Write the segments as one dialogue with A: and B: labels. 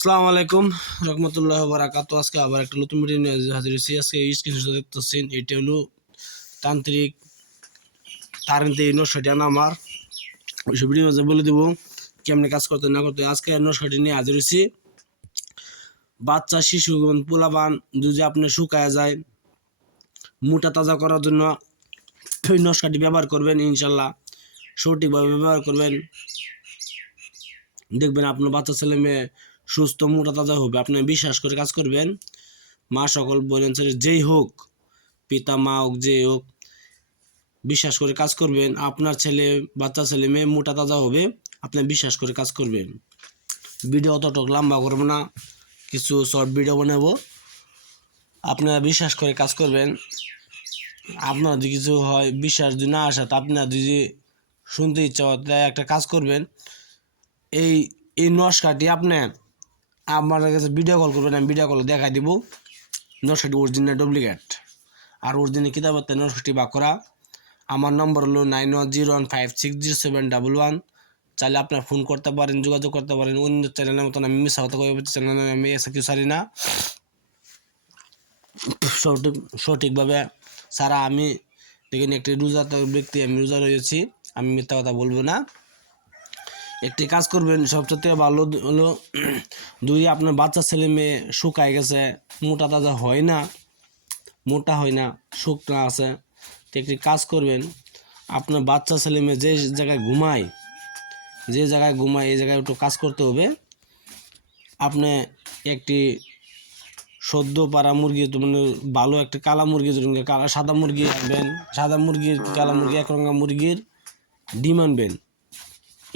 A: আসসালামু আলাইকুম, রহমতুল্লাহ বারাকাত আজকে আবার একটা নতুন ভিডিও নিয়ে হাজির হয়েছি। আজকে স্ক্রিন দেখতেছেন, এটা হলো তান্ত্রিক তারেন্তে এই আনা আমার। ওইসব ভিডিও মাঝে বলে দেবো, কেমনে কাজ করতে না করতে। আজকে এই নকশাটি নিয়ে হাজির হয়েছি। বাচ্চা, শিশু পোলাবান যদি আপনি শুকায় যায়, মোটা তাজা করার জন্য ওই নকশাটি ব্যবহার করবেন, ইনশাল্লাহ সঠিকভাবে ব্যবহার করবেন। দেখবেন আপনার বাচ্চা ছেলে মেয়ে সুস্থ মোটা তাজা হবে। আপনি বিশ্বাস করে কাজ করবেন। মা সকল বলেন যেই হোক, পিতা, মা হোক যেই হোক, বিশ্বাস করে কাজ করবেন। আপনার ছেলে, বাচ্চা, ছেলে, মেয়ে মোটা তাজা হবে। আপনি বিশ্বাস করে কাজ করবেন। ভিডিও অতটুক লম্বা করব না, কিছু শর্ট ভিডিও বানাবো। আপনারা বিশ্বাস করে কাজ করবেন। আপনার যদি কিছু হয়, বিশ্বাস যদি না আসে, তা আপনার যদি শুনতে ইচ্ছা হয় তাই একটা কাজ করবেন। এই এই নস্কাটি আপনি আমার কাছে ভিডিও কল করবেন, আমি ভিডিও কলে দেখাই দিব। নস্কাটি অরিজিনাল ডুপ্লিকেট আর অরিজিনাল কিতাবের বা করা আমার নম্বর হলো nine one zero one five six zero seven double one চাইলে আপনার ফোন করতে পারেন, যোগাযোগ করতে পারেন। অন্য চ্যানেলের মতন আমি মিশা কথা কই চ্যানেলে আমি এসে কিছু সারি না। সঠিক, সঠিকভাবে সারা আমি দেখেন, একটি রোজা ব্যক্তি, আমি রোজা রয়েছি। আমি মিথ্যা কথা বলব না। একটি কাজ করবেন, সবচেয়ে ভালো হলো, যদি আপনার বাচ্চা ছেলে মেয়ে শুকায় গেছে, মোটা তাজা হয় না, মোটা হয় না, শুকনা আছে, তো একটি কাজ করবেন, আপনার বাচ্চা ছেলে মেয়ে যে জায়গায় ঘুমায়, যে জায়গায় ঘুমায়, এই জায়গায় একটু কাজ করতে হবে, আপনি একটি সদ্য পাড়া মুরগি মানে ভালো একটা কালা মুরগি কালা সাদা মুরগি আনবেন, সাদা মুরগির, কালা মুরগি এক রঙা মুরগির ডিম আনবেন।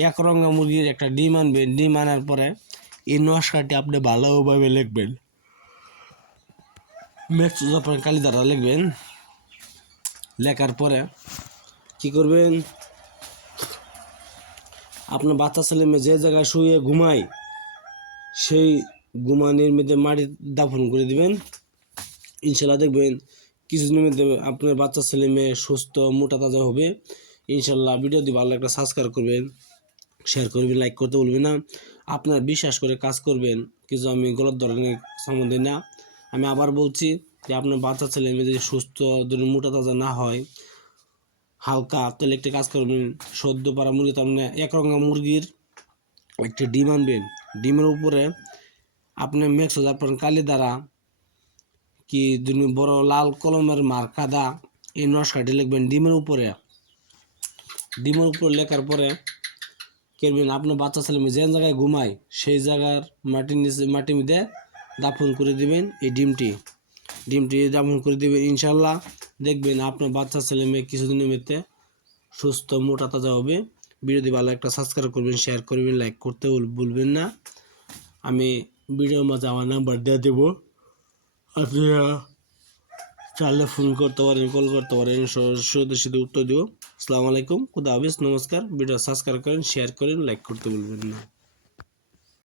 A: এক রঙা মুরগির একটা ডিম আনবেন, ডিম আনার পরে এই নস্কাটি আপনি ভালোভাবে লিখবেন। মেক্স যখন কালি দ্বারা লিখবেন, লেখার পরে কি করবেন? আপনার বাচ্চা ছেলে মেয়ে যে জায়গায় শুয়ে ঘুমায়, সেই ঘুমানির মধ্যে মাটি দাফন করে দিবেন। ইনশাল্লাহ দেখবেন কিছুদিনের মধ্যে আপনার বাচ্চা ছেলে মেয়ে সুস্থ, মোটা তাজা হবে। ইনশাল্লাহ ভিডিও দিয়ে ভালো একটা সাবস্ক্রাইব করবেন। শেয়ার করবেন লাইক করতে বলবেন না। আপনার বিশ্বাস করে কাজ করবেন কিছু আমি গলত ধরনের সম্বন্ধে না। আমি আবার বলছি যে আপনার বাচ্চা ছেলে মেয়ে যদি সুস্থ, যদি মোটা তাজা না হয়, হালকা তাহলে একটি কাজ করবেন, সদ্য পাড়া মুরগি তার মানে এক রঙা মুরগির একটি ডিম আনবেন। ডিমের উপরে আপনি মেক্স আপনার কালি দ্বারা কি দুনি বড় লাল কলমের মার্কা দা এই নস্কাটি লিখবেন ডিমের উপরে। ডিমের উপরে লেখার পরে করবেন আপনার বাচ্চা ছেলে যে জায়গায় ঘুমায়, সেই জায়গার মাটির নিচে, মাটির মধ্যে দাফন করে দিবেন এই ডিমটি। ডিমটি দাফন করে দিবেন ইনশাল্লাহ দেখবেন আপনার বাচ্চা ছেলে মেয়ে কিছুদিনের মধ্যে সুস্থ, মোটা, তাজা হবে। ভিডিওটি ভালো একটা সাবস্ক্রাইব করবেন শেয়ার করবেন লাইক করতে ভুলবেন না। আমি ভিডিওর মাঝে আমার নাম্বার দিয়ে দেবো। আপনারা চাইলে ফোন করতে পারেন কল করতে পারেন সরাসরি সাথে উত্তর দিব। আসসালামু আলাইকুম, খুদা হাফিজ, নমস্কার। ভিডিও সাবস্ক্রাইব করেন শেয়ার করেন লাইক করতে ভুলবেন না।